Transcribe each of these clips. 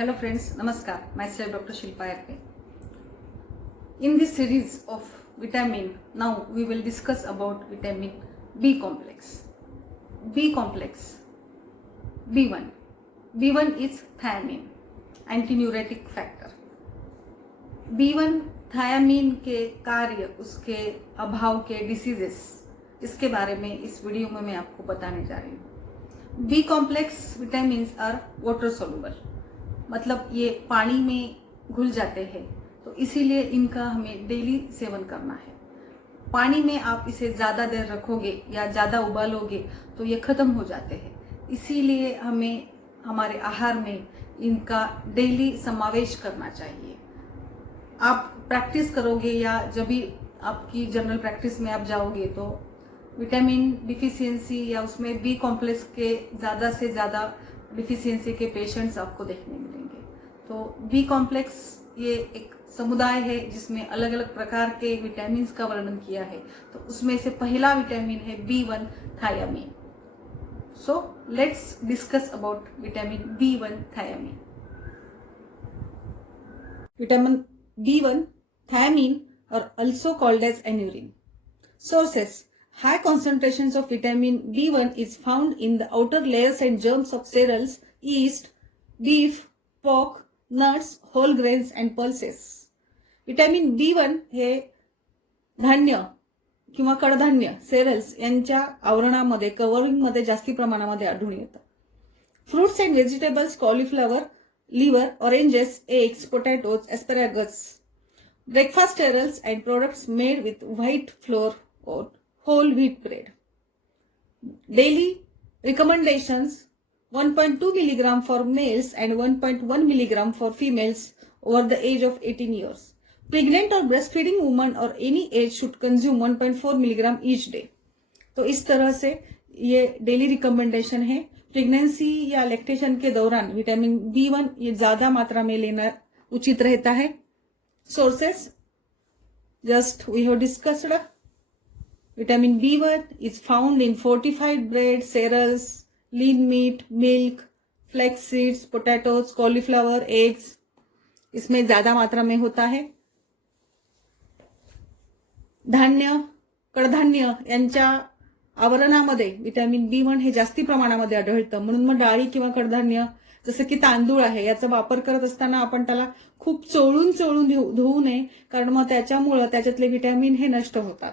Hello friends, Namaskar. Myself Dr. Shilpa Yarke. In this series of vitamin, now we will discuss about vitamin B complex. B complex, B1. B1 is thiamine, antinuretic factor. B1 thiamine के कार्य, उसके अभाव के diseases, इसके बारे में इस video में मैं आपको बताने जा रही हूँ. B complex vitamin are water soluble, मतलब ये पानी में घुल जाते हैं, तो इसीलिए इनका हमें डेली सेवन करना है. पानी में आप इसे ज्यादा देर रखोगे या ज्यादा उबालोगे तो ये खत्म हो जाते हैं. इसीलिए हमें हमारे आहार में इनका डेली समावेश करना चाहिए. आप प्रैक्टिस करोगे या जब भी आपकी जनरल प्रैक्टिस में आप जाओगे तो विटामिन डिफिशियंसी या उसमें बी कॉम्प्लेक्स के ज्यादा से ज्यादा डिफिशियंसी के पेशेंट्स आपको देखने मिलेंगे. तो बी कॉम्प्लेक्स ये एक समुदाय है जिसमें अलग अलग प्रकार के विटामिन का वर्णन किया है. तो उसमें से पहला विटामिन है B1 thiamine. So let's discuss about vitamin B1 thiamine. Vitamin B1 thiamine are also called as anurine. Sources: high concentrations of vitamin B1 is found in the outer layers and germs of cereals, yeast, beef, pork, nuts, whole grains and pulses. Vitamin B1 हे धान्य किंवा कडधान्य सेरेल्स यांच्या आवरणामध्ये कव्हरिंगमध्ये जास्ती प्रमाणामध्ये आढळून येतं. Fruits and vegetables, cauliflower, liver, oranges, eggs, potatoes, asparagus, breakfast cereals and products made with white flour or whole wheat bread. Daily recommendations: 1.2 mg for males and 1.1 mg for females over the age of 18 years. Pregnant or breastfeeding woman or any age should consume 1.4 mg each day. तो इस तरह से ये daily recommendation है. Pregnancy या lactation के दौरान vitamin B1 ये ज्यादा मात्रा में लेना उचित रहता है. Sources just we have discussed. Vitamin B1 is found in fortified bread, cereals, lean meat, milk, flax seeds, potatoes, cauliflower, eggs, इसमें ज्यादा मात्रा में होता है. धान्य, कडधान्य यांच्या आवरणामध्ये विटामिन B1 हे जास्ती प्रमाणामध्ये आढळतं. म्हणून मग डाळी किंवा कडधान्य जसं की तांदूळ आहे याचा वापर करत असताना आपण त्याला खूप चोळून धुवू नये, कारण मग त्याच्यामुळं त्याच्यातले विटॅमिन हे नष्ट होतात.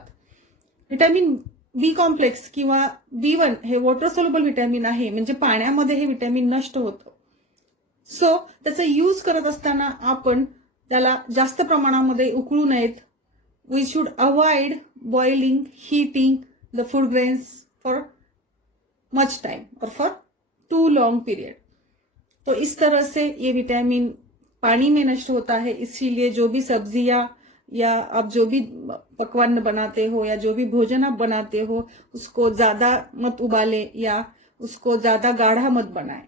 विटॅमिन बी कॉम्प्लेक्स किंवा B1 हे वॉटर सोल्युबल विटॅमिन आहे, म्हणजे पाण्यामध्ये हे विटॅमिन नष्ट होतं. सो त्याचा यूज करत असताना आपण त्याला जास्त प्रमाणामध्ये उकळू नयेत. We should avoid boiling, heating the food grains for much time or for too long period. तो इस तरह से ये विटामिन पानी में नष्ट होता है. इसीलिए जो भी सब्जियां या आप जो भी पकवान बनाते हो या जो भी भोजन आप बनाते हो उसको ज्यादा मत उबाले या उसको ज्यादा गाढ़ा मत बनाए,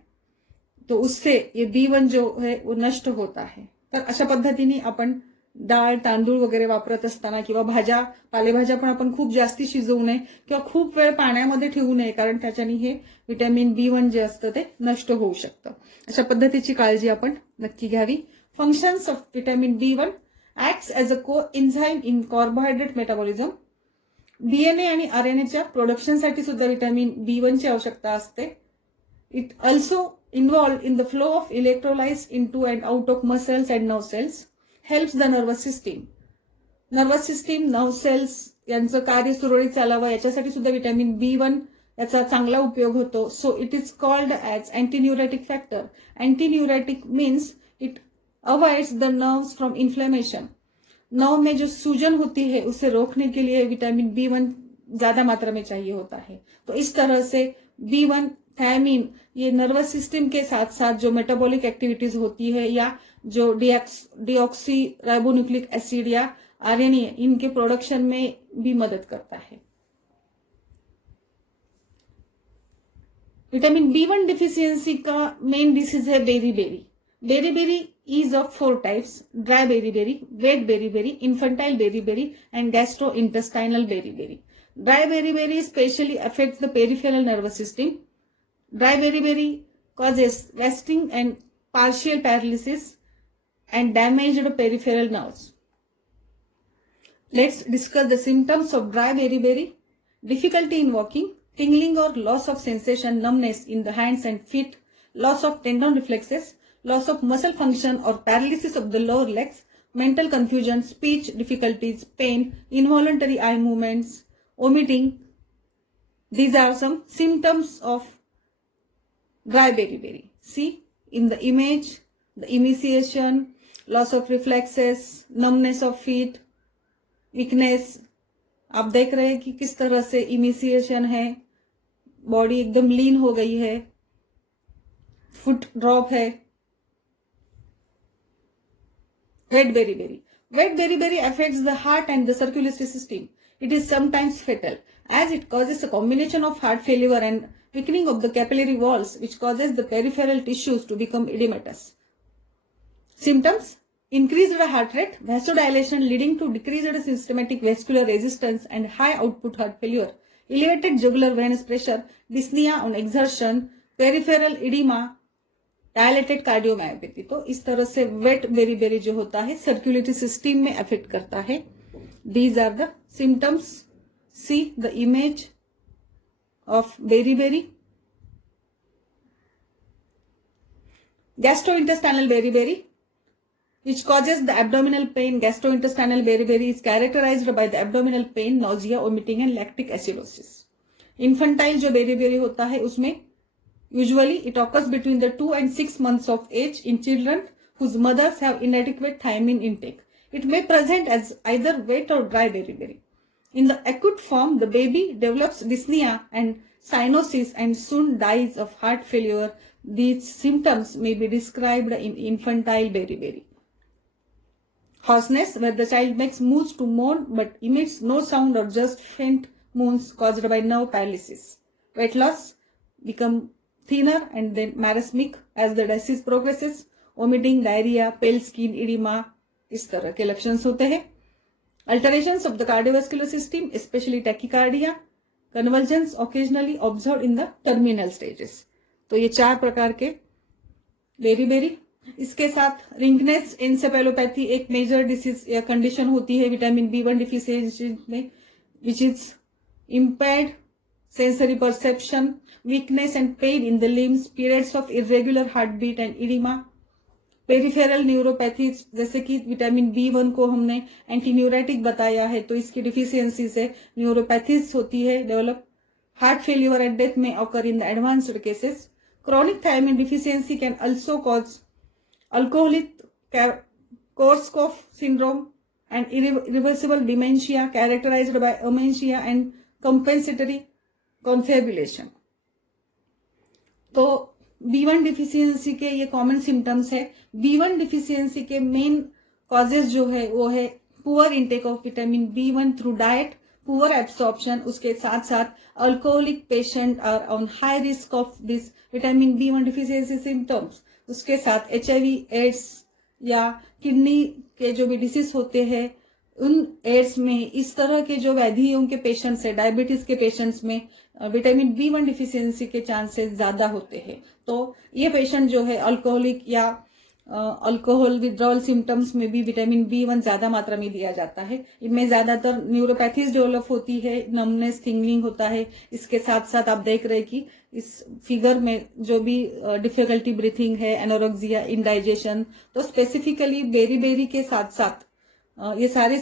तो उससे ये B1 जो है वो नष्ट होता है. तर अशा पद्धतीने आपण डाळ, तांदूळ वगैरे वापरत असताना किंवा भाज्या, पालेभाज्या पण आपण खूप जास्ती शिजवू नये किंवा खूप वेळ पाण्यामध्ये ठेवू नये, कारण त्याच्याने हे विटॅमिन B1 जे असतं ते नष्ट होऊ शकतं. अशा पद्धतीची काळजी आपण नक्की घ्यावी. Functions of vitamin B1: acts as a को एन्झाईम इन कार्बोहायड्रेट मेटाबॉलिझम. DNA आणि RNAच्या प्रोडक्शनसाठी सुद्धा विटॅमिन B1 ची आवश्यकता असते. It also involve in the flow of electrolytes into and out of muscles and nerve cells. Helps the nervous system. Nervous system, nerve cells यांचं कार्य सुरळीत चालावं याच्यासाठी सुद्धा विटॅमिन B1 याचा चांगला उपयोग होतो. So it is called as antineuritic factor. Antineuritic means it avoids the nerves from inflammation. Nerve में जो सूजन होती है उसे रोकने के लिए विटामिन B1 ज्यादा मात्रा में चाहिए होता है. तो इस तरह से B1 थायमीन ये नर्वस सिस्टम के साथ साथ जो मेटाबॉलिक एक्टिविटीज होती है या जो डीऑक्सी राइबोन्यूक्लिक एसिड या RNA इनके प्रोडक्शन में भी मदद करता है. विटामिन B1 डिफिशियंसी का मेन डिसीज है beriberi. Beriberi is of 4 types: dry beriberi, wet beriberi, infantile beriberi and gastrointestinal beriberi. Dry beriberi especially affects the peripheral nervous system. Dry beriberi causes wasting and partial paralysis, and damaged peripheral nerves. Let's discuss the symptoms of dry beriberi. Difficulty in walking, tingling or loss of sensation, numbness in the hands and feet, loss of tendon reflexes, loss of muscle function or paralysis of the lower legs, mental confusion, speech difficulties, pain, involuntary eye movements, vomiting. These are some symptoms of dry beriberi. See in the image, the emaciation, loss of reflexes, numbness of feet, weakness. आप देख रहे हैं कि किस तरह से इमिसिएशन है, body एकदम लीन हो गई है, फुट ड्रॉप है. Wet beriberi. Wet beriberi affects the heart and the circulatory system. It is sometimes fatal as it causes a combination of heart failure and weakening of the capillary walls, which causes the peripheral tissues to become edematous. Symptoms: increased heart rate, vasodilation leading to decreased systematic vascular resistance and high output heart failure, elevated jugular venous pressure, dyspnea on exertion, peripheral edema, dilated cardiomyopathy. तो इस तरह से wait beriberi जो होता है circulatory system में affect करता है. These are the symptoms. See the image of beriberi. Gastrointestinal beriberi, which causes the abdominal pain. Gastrointestinal beriberi is characterized by the abdominal pain, nausea, vomiting and lactic acidosis. Infantile जो beriberi होता है उसमें usually it occurs between the 2 and 6 months of age in children whose mothers have inadequate thiamine intake. It may present as either wet or dry beriberi. In the acute form, the baby develops dyspnea and cyanosis and soon dies of heart failure. These symptoms may be described in infantile beriberi. Hoarseness, where the child makes moves to moan but emits no sound or just faint moans caused by nerve paralysis. Weight loss, become thinner and then marasmic as the disease progresses. Vomiting, diarrhea, pale skin, edema, इस तरह के लक्षण होते हैं. Alterations of the cardiovascular system, especially tachycardia, convulsions occasionally observed in the terminal stages. तो ये 4 प्रकार के बेरीबेरी. इसके साथ रिंगनेस एन्सेफेलोपैथी एक मेजर डिसीज या कंडीशन होती है विटामिन B1 डिफिशियंसी में, which is impaired sensory perception, weakness and pain in the limbs, periods of irregular heartbeat and edema. Peripheral neuropathy, जैसे कि विटामिन B1 को हमने एंटी न्यूरेटिक बताया है, तो इसकी डिफिशियंसी से न्यूरोपैथीज होती है develop. Heart failure and death में occur in the advanced cases. Chronic thiamine deficiency can also cause alcoholic Korsakoff syndrome and irreversible dementia characterized by amenorrhea and compensatory confabulation. तो B1 deficiency के ये common symptoms है. B1 deficiency के main causes जो है वो है poor intake of vitamin B1 through diet, poor absorption. उसके साथ साथ alcoholic patient are on high risk of this vitamin B1 deficiency symptoms. उसके साथ HIV, एड्स या किडनी के जो भी डिसीज होते हैं उन एड्स में इस तरह के जो व्याधियों के पेशेंट्स है, डायबिटीज के पेशेंट्स में विटामिन B1 डिफिशियंसी के चांसेस ज्यादा होते हैं. तो ये पेशेंट जो है अल्कोहलिक या अल्कोहल विड्रॉल सिम्टम्स में भी विटामिन B1 ज्यादा मात्रा में दिया जाता है. इनमें ज्यादातर न्यूरोपैथीज डेवलप होती है, नमनेस, थिंगलिंग होता है. इसके साथ साथ आप देख रहे हैं कि इस फिगर में जो भी डिफिकल्टी ब्रीथिंग है, एनोरेक्सिया, इंडाइजेशन, तो स्पेसिफिकली बेरीबेरी के साथ साथ ये सारे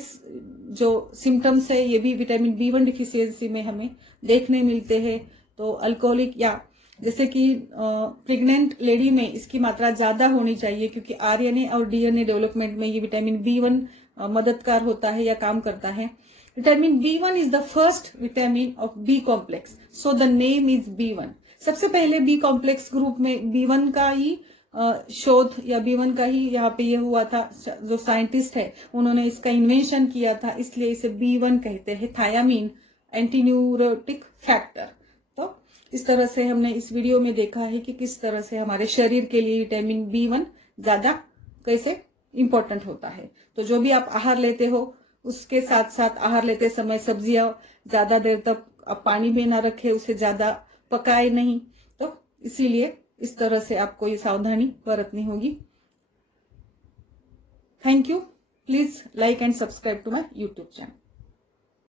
जो सिम्टम्स है ये भी विटामिन B1 डिफिशियंसी में हमें देखने मिलते हैं. तो अल्कोहलिक या जैसे कि प्रेग्नेंट लेडी में इसकी मात्रा ज्यादा होनी चाहिए क्योंकि RNA और DNA डेवलपमेंट में ये विटामिन B1 मददगार होता है या काम करता है. Vitamin B1 is the first vitamin of B complex, so the name is B1. सबसे पहले B कॉम्प्लेक्स ग्रुप में B1 का ही शोध या B1 का ही यहाँ पे ये हुआ था. जो साइंटिस्ट है उन्होंने इसका इन्वेंशन किया था, इसलिए इसे B1 कहते हैं, थायामीन एंटी न्यूरोटिक फैक्टर. तो इस तरह से हमने इस वीडियो में देखा है कि किस तरह से हमारे शरीर के लिए विटामिन B1 ज्यादा कैसे इंपॉर्टेंट होता है. तो जो भी आप आहार लेते हो उसके साथ साथ आहार लेते समय सब्जियां ज्यादा देर तक आप पानी में ना रखे, उसे ज्यादा पकाए नहीं. तो इसीलिए इस तरह से आपको ये सावधानी बरतनी होगी। Thank you. Please like and subscribe to my YouTube channel.